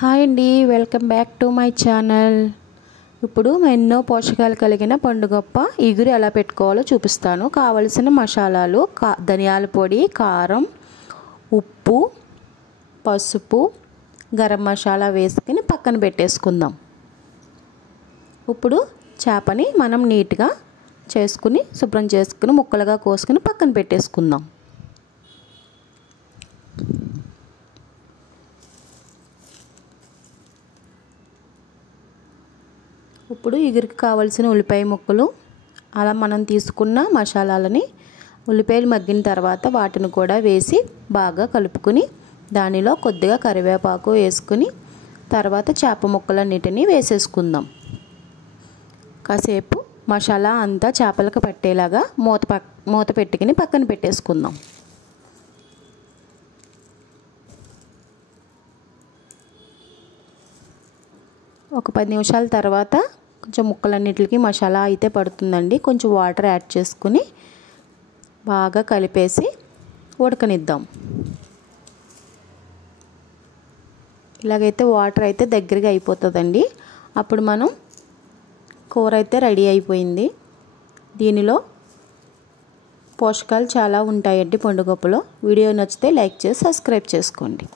Hi అండి, welcome back to my channel. ఇప్పుడు ఎన్నో పోషకాలు కలిగిన పండుగప్ప ఇగురు ఎలా పెట్టుకోవాలో చూపిస్తాను. కావలసిన మసాలాలు ధనియాల పొడి, కారం, ఉప్పు, పసుపు, గరం మసాలా వేసుకుని పక్కన పెట్టేసుకుందాం. ఇప్పుడు చేపని మనం నీట్గా చేసుకుని శుభ్రం చేసుకుని ముక్కలుగా కోసుకుని పక్కన పెట్టేసుకుందాం. ఇప్పుడు ఇగురికి కావాల్సిన ఉల్లిపాయ ముక్కలు, అలా మనం తీసుకున్న మసాలాలని ఉల్లిపాయలు మగ్గిన తర్వాత వాటిని కూడా వేసి బాగా కలుపుకొని దానిలో కొద్దిగా కరివేపాకు వేసుకుని తర్వాత చేప ముక్కలన్నిటినీ వేసేసుకుందాం. కాసేపు మసాలా అంతా చేపలకు పట్టేలాగా మూత పెట్టుకుని పక్కన పెట్టేసుకుందాం. ఒక 10 నిమిషాల తర్వాత కొంచెం ముక్కలన్నిటికి మసాలా అయితే పడుతుందండి. కొంచెం వాటర్ యాడ్ చేసుకుని బాగా కలిపేసి ఉడకనిద్దాం. ఇలాగైతే వాటర్ అయితే దగ్గరగా అయిపోతుందండి. అప్పుడు మనం కూర అయితే రెడీ అయిపోయింది. దీనిలో పోషకాలు చాలా ఉంటాయండి పండుగప్పలో. వీడియో నచ్చితే లైక్ చేసి సబ్స్క్రైబ్ చేసుకోండి.